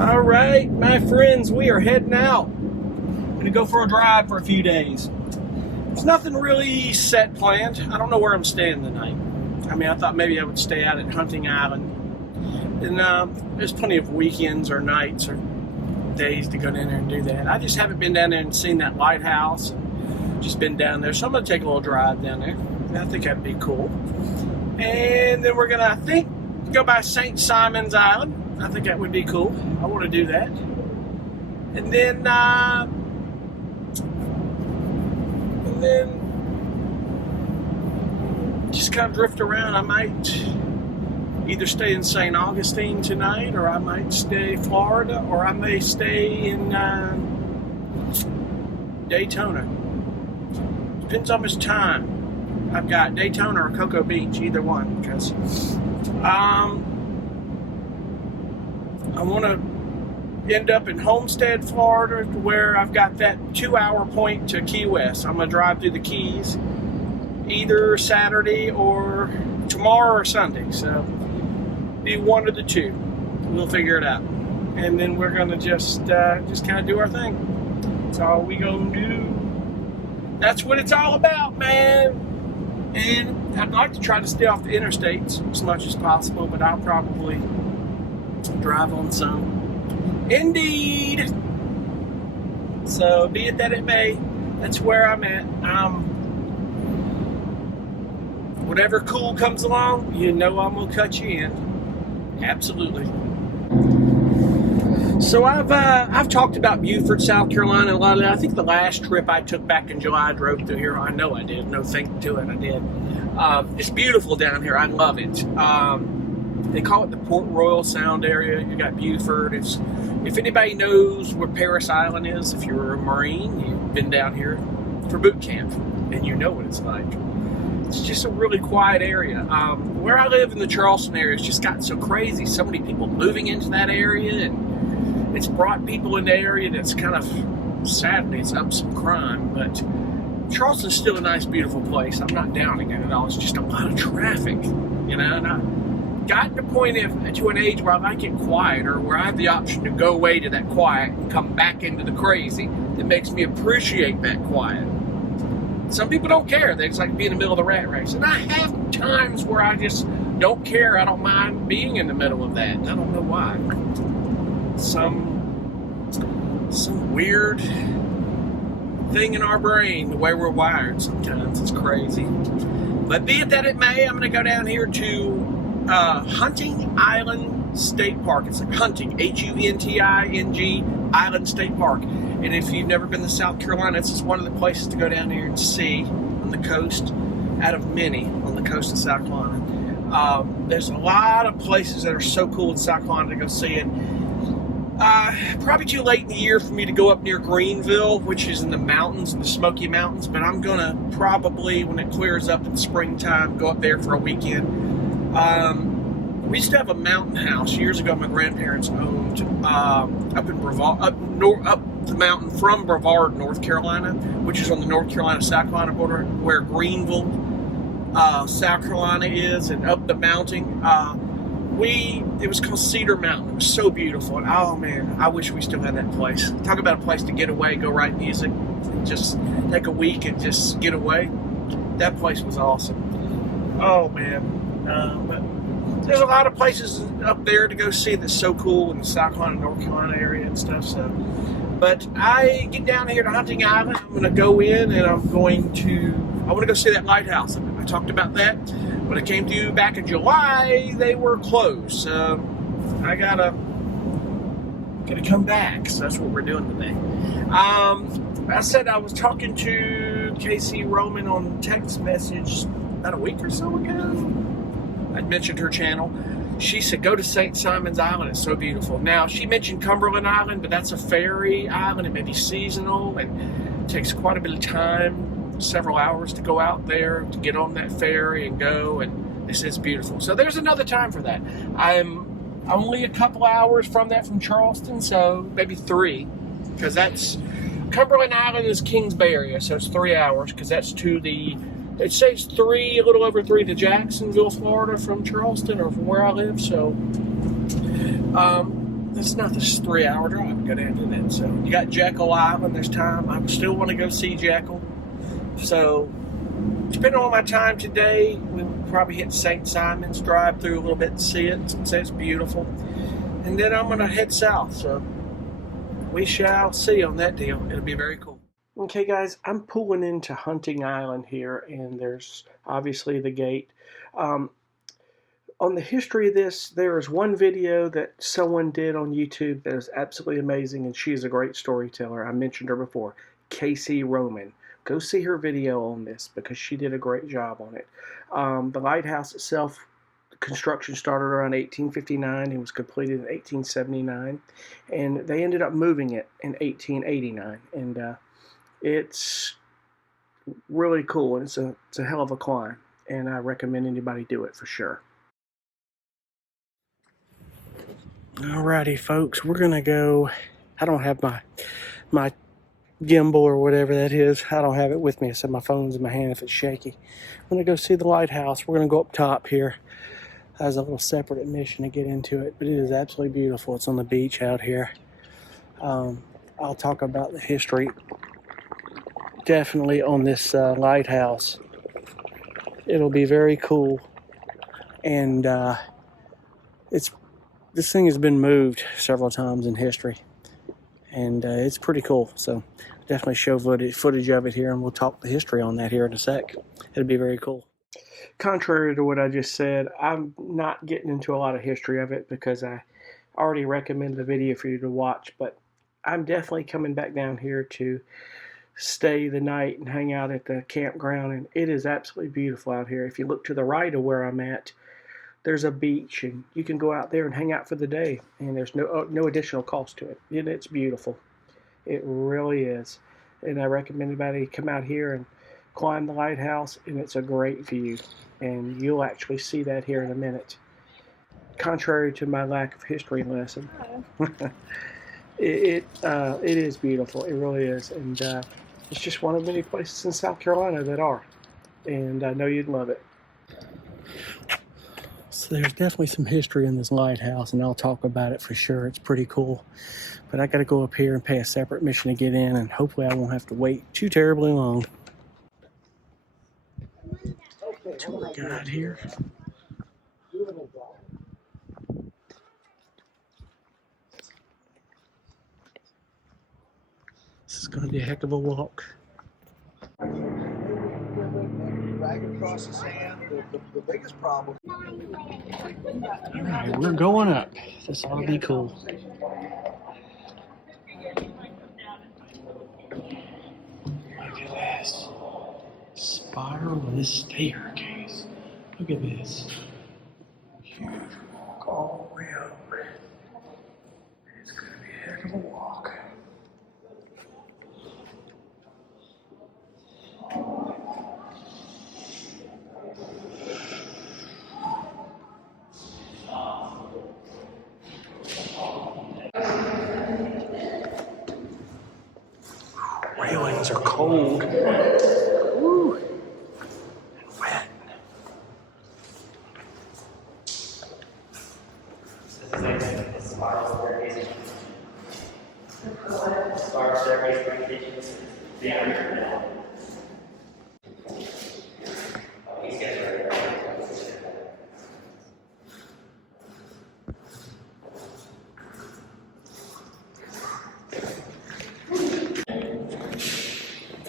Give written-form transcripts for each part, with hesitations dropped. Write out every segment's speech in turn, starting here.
All right, my friends, we are heading out. Gonna go for a drive for a few days. There's nothing really set planned. I don't know where I'm staying tonight. I mean, I thought maybe I would stay out at Hunting Island. And there's plenty of weekends or nights or days to go down there and do that. I just haven't been down there and seen that lighthouse. Just been down there. So I'm gonna take a little drive down there. I think that'd be cool. And then we're gonna, I think, go by St. Simon's Island. I think that would be cool. I want to do that. And then just kind of drift around. I might either stay in St. Augustine tonight, or I might stay in Florida, or I may stay in Daytona. Depends on this time. I've got Daytona or Cocoa Beach, either one, because I want to end up in Homestead, Florida, where I've got that 2-hour point to Key West. I'm going to drive through the Keys either Saturday or tomorrow or Sunday. So, be one of the two. We'll figure it out. And then we're going to just kind of do our thing. That's all we going to do. That's what it's all about, man. And I'd like to try to stay off the interstates as much as possible, but I'll probably drive on some. Indeed. So be it that it may, that's where I'm at. Whatever cool comes along, you know I'm gonna cut you in. Absolutely. So I've talked about Beaufort, South Carolina, a lot of that. I think the last trip I took back in July, I drove through here. I know I did. No thank to it, I did. It's beautiful down here. I love it. They call it the Port Royal Sound area. You got Beaufort. If anybody knows where Paris Island is, if you're a Marine, you've been down here for boot camp, and you know what it's like. It's just a really quiet area. Where I live in the Charleston area, it's just gotten so crazy. So many people moving into that area, and it's brought people in the area that's kind of, sadly, it's up some crime, but Charleston's still a nice, beautiful place. I'm not downing it at all. It's just a lot of traffic, you know, and I got to the point to an age where I like it quieter, where I have the option to go away to that quiet and come back into the crazy. That makes me appreciate that quiet. Some people don't care. They just like to be in the middle of the rat race. And I have times where I just don't care. I don't mind being in the middle of that. I don't know why. Some weird thing in our brain, the way we're wired sometimes. It's crazy. But be it that it may, I'm going to go down here to Hunting Island State Park. It's like Hunting, Hunting, Island State Park. And if you've never been to South Carolina, it's just one of the places to go down there and see on the coast, out of many on the coast of South Carolina. There's a lot of places that are so cool in South Carolina to go see it. Probably too late in the year for me to go up near Greenville, which is in the mountains, in the Smoky Mountains, but I'm going to probably, when it clears up in springtime, go up there for a weekend. We used to have a mountain house years ago. My grandparents owned up in Brevard, up the mountain from Brevard, North Carolina, which is on the North Carolina-South Carolina border, where Greenville, South Carolina is, and up the mountain. It was called Cedar Mountain. It was so beautiful, and oh man, I wish we still had that place. Talk about a place to get away, go write music, and just take a week and just get away. That place was awesome. Oh man, but there's a lot of places up there to go see that's so cool in the South Carolina, North Carolina area and stuff. So, but I get down here to Hunting Island. I'm going to go in and I want to go see that lighthouse. I talked about that. When I came to back in July, they were closed. So I gotta come back. So that's what we're doing today. I said I was talking to Casey Roman on text message about a week or so ago. I'd mentioned her channel. She said, go to St. Simon's Island. It's so beautiful. Now, she mentioned Cumberland Island, but that's a ferry island. It may be seasonal, and it takes quite a bit of time, several hours to go out there, to get on that ferry and go, and they say it's beautiful. So there's another time for that. I'm only a couple hours from that from Charleston, so maybe 3, because that's, Cumberland Island is Kings Bay area, so it's 3 hours, because that's to the, it says 3, a little over 3 to Jacksonville, Florida from Charleston, or from where I live. So it's not this 3-hour drive to go down to that. So you got Jekyll Island this time. I still want to go see Jekyll. So depending on my time today, we'll probably hit St. Simon's, drive through a little bit and see it since it's beautiful. And then I'm going to head south. So we shall see on that deal. It'll be very cool. Okay, guys, I'm pulling into Hunting Island here, and there's obviously the gate. On the history of this, there is one video that someone did on YouTube that is absolutely amazing, and she is a great storyteller. I mentioned her before, Casey Roman. Go see her video on this because she did a great job on it. The lighthouse itself, construction started around 1859 and was completed in 1879, and they ended up moving it in 1889. And it's really cool, and it's a hell of a climb, and I recommend anybody do it for sure. Alrighty, folks, we're gonna go. I don't have my gimbal or whatever that is. I don't have it with me, so my phone's in my hand if it's shaky. I'm gonna go see the lighthouse. We're gonna go up top here. Has a little separate admission to get into it, but it is absolutely beautiful. It's on the beach out here. I'll talk about the history definitely on this lighthouse. It'll be very cool, and this thing has been moved several times in history, and it's pretty cool. So definitely show footage of it here, and we'll talk the history on that here in a sec. It'll be very cool. Contrary to what I just said, I'm not getting into a lot of history of it because I already recommended the video for you to watch, but I'm definitely coming back down here to stay the night and hang out at the campground, and it is absolutely beautiful out here. If you look to the right of where I'm at, there's a beach, and you can go out there and hang out for the day, and there's no additional cost to it. And it's beautiful. It really is. And I recommend anybody come out here and climb the lighthouse, and it's a great view. And you'll actually see that here in a minute. Contrary to my lack of history lesson. it is beautiful. It really is. And it's just one of many places in South Carolina that are. And I know you'd love it. So there's definitely some history in this lighthouse, and I'll talk about it for sure. It's pretty cool. But I got to go up here and pay a separate admission to get in, and hopefully I won't have to wait too terribly long. Tour guide here. This is going to be a heck of a walk. Dragging across the sand, the biggest problem. Alright, we're going up. This ought to be cool. Look at this. Spiralless staircase. Look at this. Huge walk all the way over. It's going to be a heck of a walk. Railings are cold. Woo. And wet.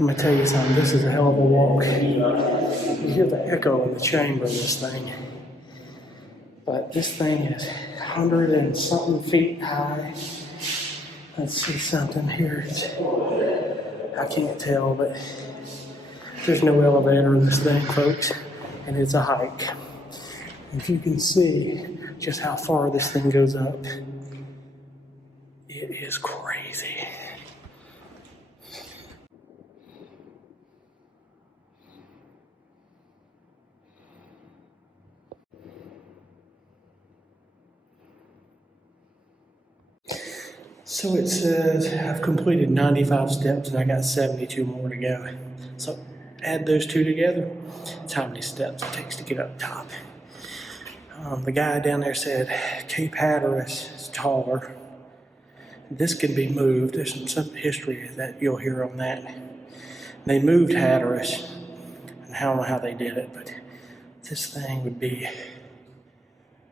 I'm going to tell you something, this is a hell of a walk. You hear the echo in the chamber of this thing. But this thing is 100 and something feet high. Let's see something here. I can't tell, but there's no elevator in this thing, folks. And it's a hike. If you can see just how far this thing goes up, it is crazy. So it says I've completed 95 steps and I got 72 more to go. So add those two together, that's how many steps it takes to get up top. The guy down there said Cape Hatteras is taller, this can be moved. There's some history that you'll hear on that. They moved Hatteras, and I don't know how they did it, but this thing would be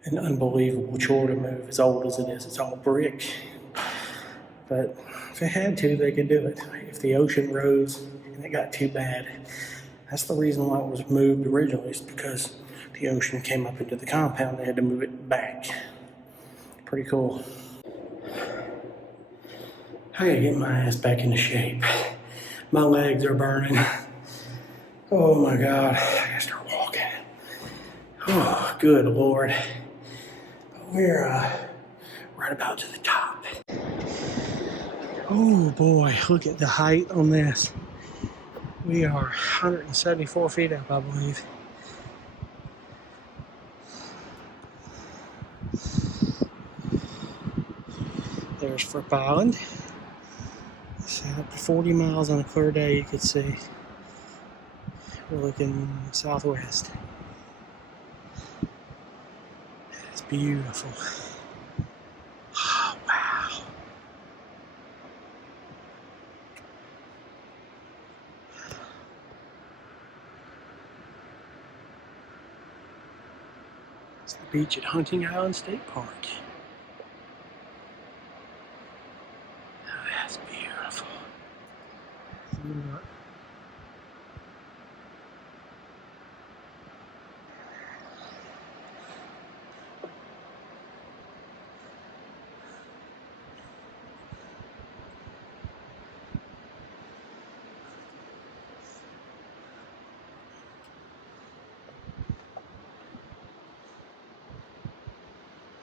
an unbelievable chore to move, as old as it is. It's all brick. But if they had to, they could do it. If the ocean rose and it got too bad, that's the reason why it was moved originally, is because the ocean came up into the compound. They had to move it back. Pretty cool. I gotta get my ass back into shape. My legs are burning. Oh my God, I gotta start walking. Oh, good Lord. We're right about to the top. Oh boy, look at the height on this. We are 174 feet up, I believe. There's Fripp Island. So up to 40 miles on a clear day, you could see. We're looking southwest. It's beautiful. Oh, wow. It's the beach at Hunting Island State Park. Oh, that's beautiful.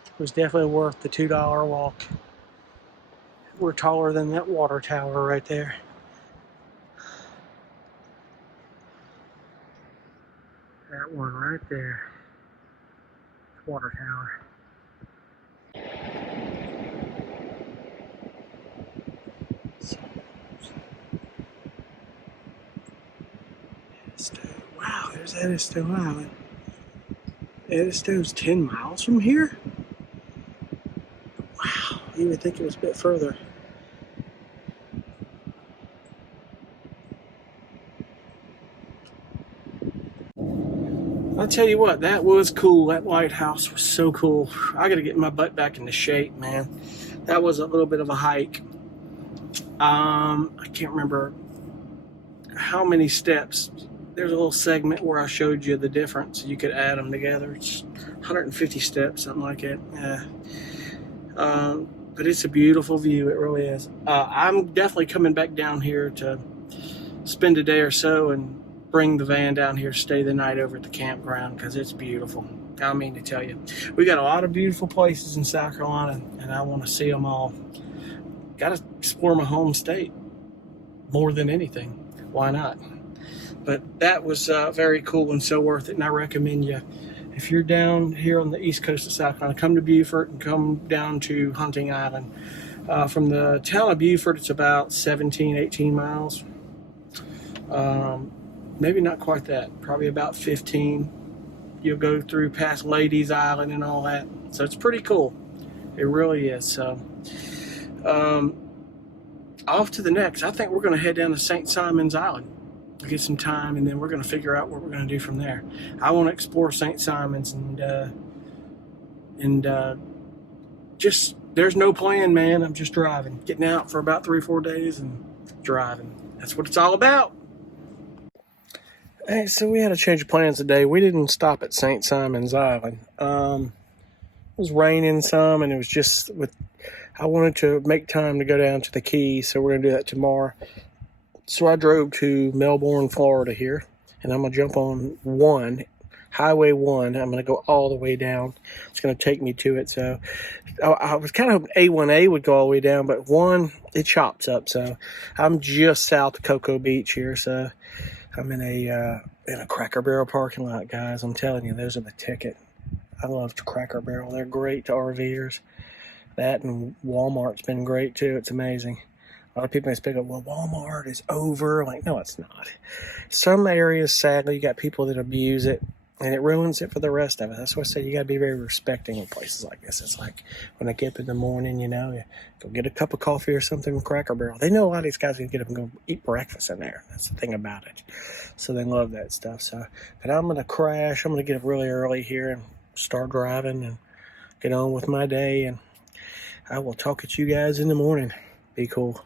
It was definitely worth the $2 walk. We're taller than that water tower right there. That one right there. Water tower. Wow, there's Edisto Island. Edisto's 10 miles from here? Wow, I even think it was a bit further. I'll tell you what, that was cool. That lighthouse was so cool. I gotta get my butt back into shape, man. That was a little bit of a hike. I can't remember how many steps. There's a little segment where I showed you the difference. You could add them together. It's 150 steps, something like that. Yeah. But it's a beautiful view. It really is. I'm definitely coming back down here to spend a day or so and bring the van down here, stay the night over at the campground, because it's beautiful. I mean to tell you. We got a lot of beautiful places in South Carolina, and I want to see them all. Got to explore my home state more than anything. Why not? But that was very cool and so worth it, and I recommend you, if you're down here on the east coast of South Carolina, come to Beaufort and come down to Hunting Island. From the town of Beaufort, it's about 17, 18 miles. Maybe not quite that, probably about 15. You'll go through past Ladies Island and all that. So it's pretty cool. It really is. So, off to the next. I think we're going to head down to St. Simon's Island. Get some time, and then we're going to figure out what we're going to do from there. I want to explore St. Simon's and just, there's no plan, man. I'm just driving, getting out for about 3 or 4 days and driving. That's what it's all about. Hey, so we had a change of plans today. We didn't stop at St. Simon's Island. It was raining some, and it was just I wanted to make time to go down to the Keys, so we're going to do that tomorrow. So I drove to Melbourne, Florida here, and I'm going to jump on Highway 1. I'm going to go all the way down. It's going to take me to it. So I was kind of hoping A1A would go all the way down, but 1, it chops up. So I'm just south of Cocoa Beach here. So I'm in a Cracker Barrel parking lot, guys. I'm telling you, those are the ticket. I love Cracker Barrel. They're great to RVers. That and Walmart's been great too. It's amazing. A lot of people may speak up, well, Walmart is over. Like, no, it's not. Some areas, sadly, you got people that abuse it. And it ruins it for the rest of us. That's why I say you got to be very respecting of places like this. It's like when I get up in the morning, you go get a cup of coffee or something with Cracker Barrel. They know a lot of these guys can get up and go eat breakfast in there. That's the thing about it. So they love that stuff. So, but I'm going to crash. I'm going to get up really early here and start driving and get on with my day. And I will talk at you guys in the morning. Be cool.